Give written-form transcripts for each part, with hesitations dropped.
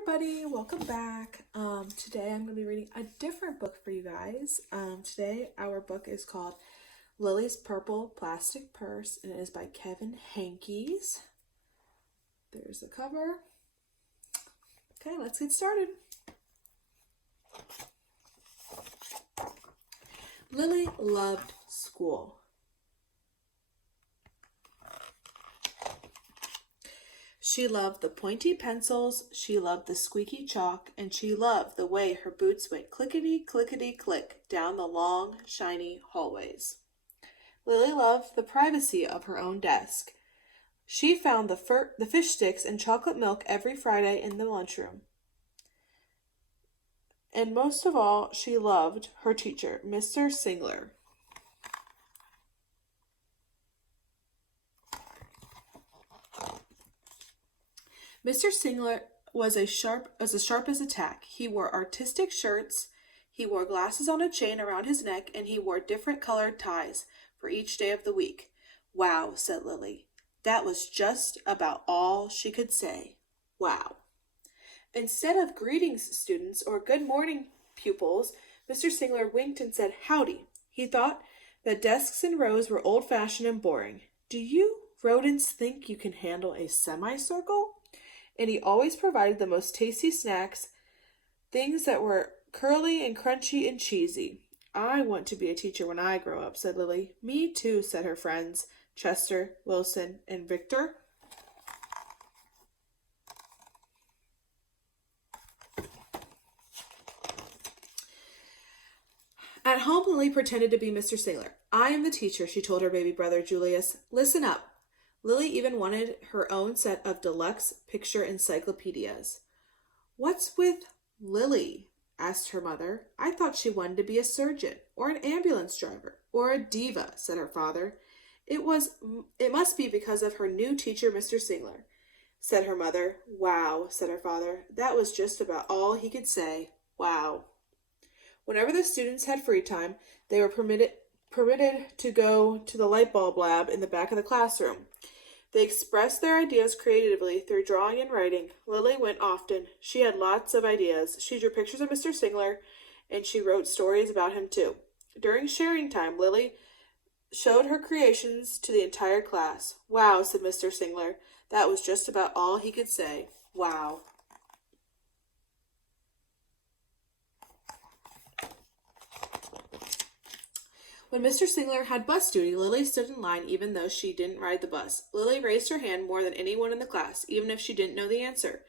everybody, welcome back. Today I'm going to be reading a different book for you guys. Today our book is called Lily's Purple Plastic Purse, and it is by Kevin Hankes. There's the cover. Okay, let's get started. Lily loved school. She loved the pointy pencils, she loved the squeaky chalk, and she loved the way her boots went clickety-clickety-click down the long, shiny hallways. Lily loved the privacy of her own desk. She found the fish sticks and chocolate milk every Friday in the lunchroom. And most of all, she loved her teacher, Mr. Singler. Mr. Singler was as sharp as a tack. He wore artistic shirts, he wore glasses on a chain around his neck, and he wore different colored ties for each day of the week. Wow, said Lily. That was just about all she could say. Wow. Instead of greetings, students, or good morning, pupils, Mr. Singler winked and said howdy. He thought that desks and rows were old-fashioned and boring. Do you rodents think you can handle a semicircle? And he always provided the most tasty snacks, things that were curly and crunchy and cheesy. I want to be a teacher when I grow up, said Lily. Me too, said her friends, Chester, Wilson, and Victor. At home, Lily pretended to be Mr. Singler. I am the teacher, she told her baby brother Julius. Listen up. Lily even wanted her own set of deluxe picture encyclopedias. What's with Lily? Asked her mother. I thought she wanted to be a surgeon, or an ambulance driver, or a diva, said her father. It must be because of her new teacher, Mr. Singler, said her mother. Wow, said her father. That was just about all he could say. Wow. Whenever the students had free time, they were permitted to go to the light bulb lab in the back of the classroom. They expressed their ideas creatively through drawing and writing. Lily went often. She had lots of ideas. She drew pictures of Mr. Singler, and she wrote stories about him too. During sharing time, Lily showed her creations to the entire class. Wow, said Mr. Singler. That was just about all he could say. Wow. When Mr. Singler had bus duty, Lily stood in line even though she didn't ride the bus. Lily raised her hand more than anyone in the class, even if she didn't know the answer,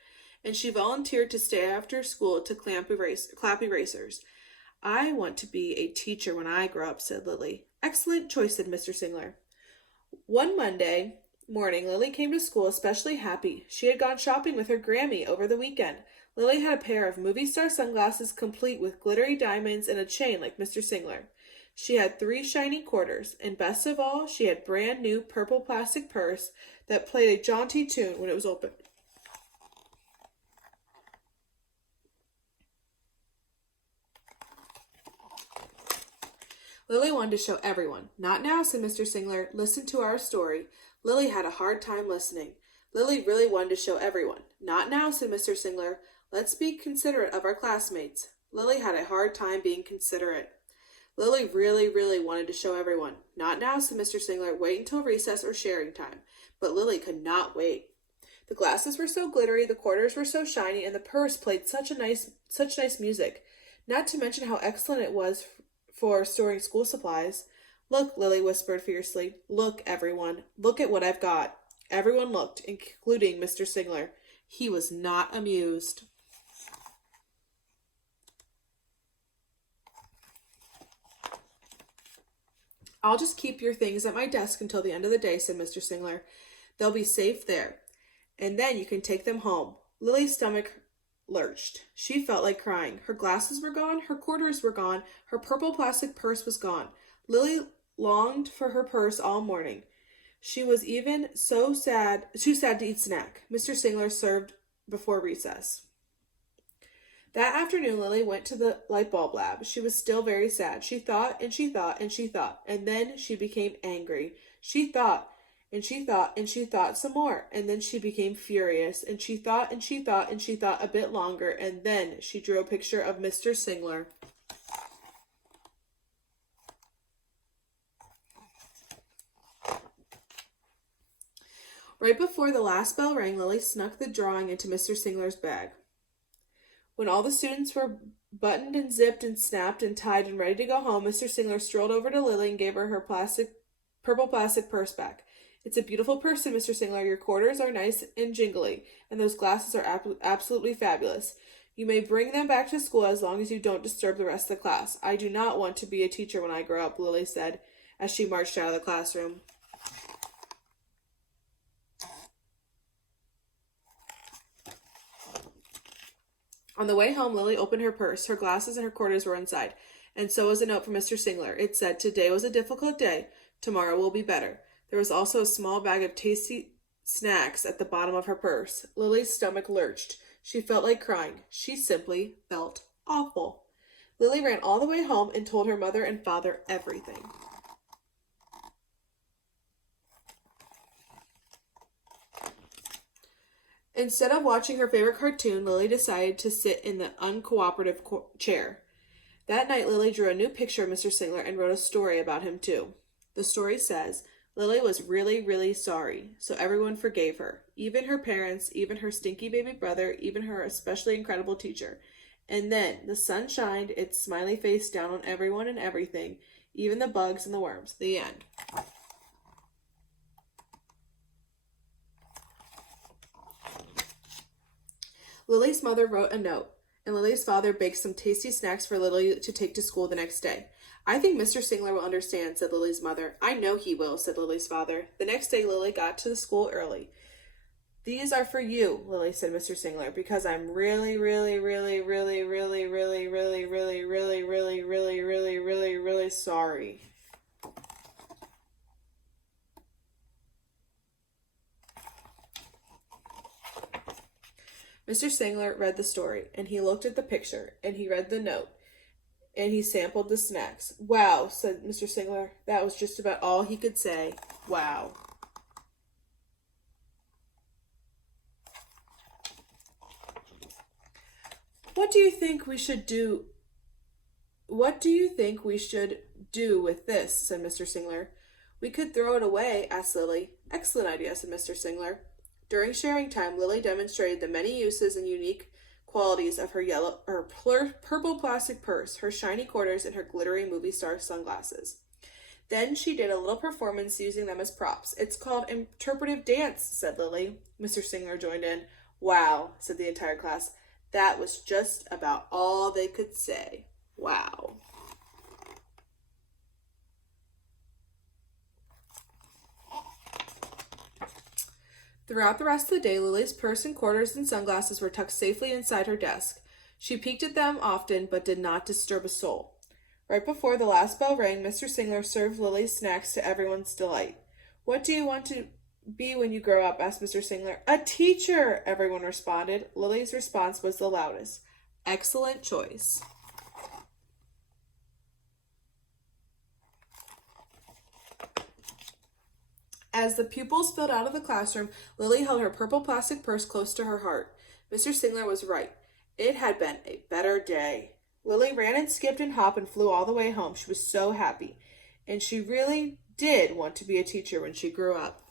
and she volunteered to stay after school to clap erasers. I want to be a teacher when I grow up, said Lily. Excellent choice, said Mr. Singler. One Monday morning, Lily came to school especially happy. She had gone shopping with her Grammy over the weekend. Lily had a pair of movie star sunglasses complete with glittery diamonds and a chain like Mr. Singler. She had 3 shiny quarters, and best of all, she had brand new purple plastic purse that played a jaunty tune when it was opened. Lily wanted to show everyone. Not now, said Mr. Singler. Listen to our story. Lily had a hard time listening. Lily really wanted to show everyone. Not now, said Mr. Singler. Let's be considerate of our classmates. Lily had a hard time being considerate. Lily really wanted to show everyone. Not now, said Mr. Singler. Wait until recess or sharing time. But Lily could not wait. The glasses were so glittery, the quarters were so shiny, and the purse played such nice music. Not to mention how excellent it was for storing school supplies. Look, Lily whispered fiercely. Look, everyone. Look at what I've got. Everyone looked, including Mr. Singler. He was not amused. I'll just keep your things at my desk until the end of the day, said Mr. Singler. They'll be safe there, and then you can take them home. Lily's stomach lurched. She felt like crying. Her glasses were gone, her quarters were gone, her purple plastic purse was gone. Lily longed for her purse all morning. She was even too sad to eat snack. Mr. Singler served before recess. That afternoon, Lily went to the light bulb lab. She was still very sad. She thought and she thought and she thought, and then she became angry. She thought, And she thought some more, and then she became furious, and she thought, and she thought, and she thought a bit longer, and then she drew a picture of Mr. Singler. Right before the last bell rang, Lily snuck the drawing into Mr. Singler's bag. When all the students were buttoned and zipped and snapped and tied and ready to go home, Mr. Singler strolled over to Lily and gave her her purple plastic purse back. It's a beautiful purse, said Mr. Singler. Your quarters are nice and jingly, and those glasses are absolutely fabulous. You may bring them back to school as long as you don't disturb the rest of the class. I do not want to be a teacher when I grow up, Lily said, as she marched out of the classroom. On the way home, Lily opened her purse. Her glasses and her quarters were inside, and so was a note from Mr. Singler. It said, "Today was a difficult day. Tomorrow will be better." There was also a small bag of tasty snacks at the bottom of her purse. Lily's stomach lurched. She felt like crying. She simply felt awful. Lily ran all the way home and told her mother and father everything. Instead of watching her favorite cartoon, Lily decided to sit in the uncooperative chair. That night, Lily drew a new picture of Mr. Singler and wrote a story about him, too. The story says, Lily was really, really sorry, so everyone forgave her. Even her parents, even her stinky baby brother, even her especially incredible teacher. And then the sun shined its smiley face down on everyone and everything, even the bugs and the worms. The end. Lily's mother wrote a note, and Lily's father baked some tasty snacks for Lily to take to school the next day. I think Mr. Singler will understand, said Lily's mother. I know he will, said Lily's father. The next day, Lily got to the school early. These are for you, Lily said Mr. Singler, because I'm really, really, really, really, really, really, really, really, really, really, really, really, really, really sorry. Mr. Singler read the story, and he looked at the picture, and he read the note, and he sampled the snacks. Wow, said Mr. Singler. That was just about all he could say. Wow. What do you think we should do? What do you think we should do with this? Said Mr. Singler. We could throw it away, asked Lily. Excellent idea, said Mr. Singler. During sharing time, Lily demonstrated the many uses and unique qualities of her purple plastic purse, her shiny quarters, and her glittery movie star sunglasses. Then she did a little performance using them as props. It's called interpretive dance, said Lily. Mr. Singler joined in. Wow, said the entire class. That was just about all they could say. Wow. Throughout the rest of the day, Lily's purse and quarters and sunglasses were tucked safely inside her desk. She peeked at them often, but did not disturb a soul. Right before the last bell rang, Mr. Singler served Lily's snacks to everyone's delight. What do you want to be when you grow up? Asked Mr. Singler. A teacher, everyone responded. Lily's response was the loudest. Excellent choice. As the pupils filed out of the classroom, Lily held her purple plastic purse close to her heart. Mr. Singler was right. It had been a better day. Lily ran and skipped and hopped and flew all the way home. She was so happy. And she really did want to be a teacher when she grew up.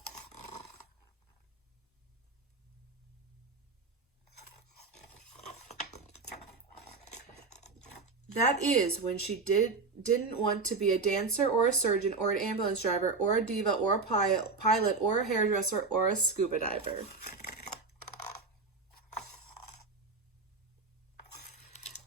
That is, when she didn't want to be a dancer or a surgeon or an ambulance driver or a diva or a pilot or a hairdresser or a scuba diver.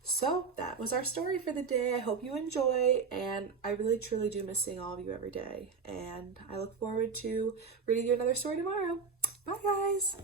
So that was our story for the day. I hope you enjoy, and I really truly do miss seeing all of you every day. And I look forward to reading you another story tomorrow. Bye, guys.